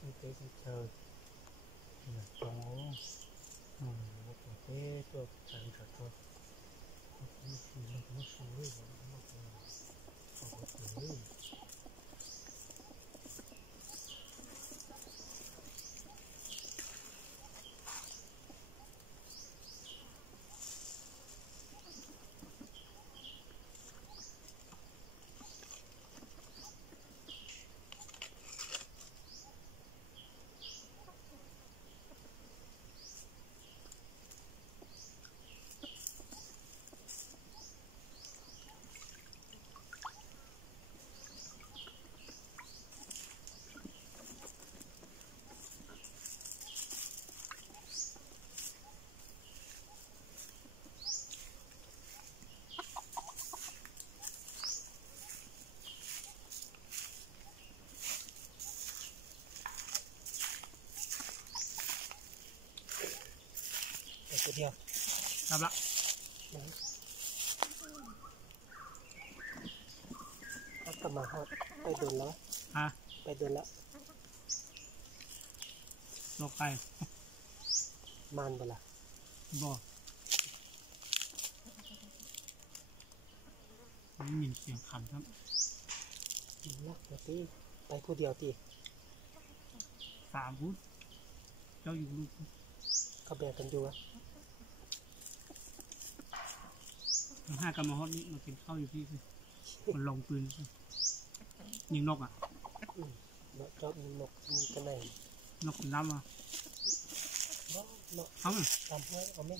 sinh tế sinh trời là trong một cái tôi chẳng thật thôi nó suối và nó có tưới cái điều làm lại cầm mà họไปโดนแล้วไปโดนแล้วลงไปมันบ่ล่ะบ่ไม่มีเสียงขันครับนักตีไปผู้เดียวตี3 พุทธเจ้าอยู่ลูกเขาแบกกันอยู่ทั้ง5 กำมะฮอดนี่มากินข้าวอยู่ที่มันลงปืนยิงนกนกชอบยิงนกยิงกันไหนนกน้ำอ่ะนกเอาไหมทำให้เอาไหม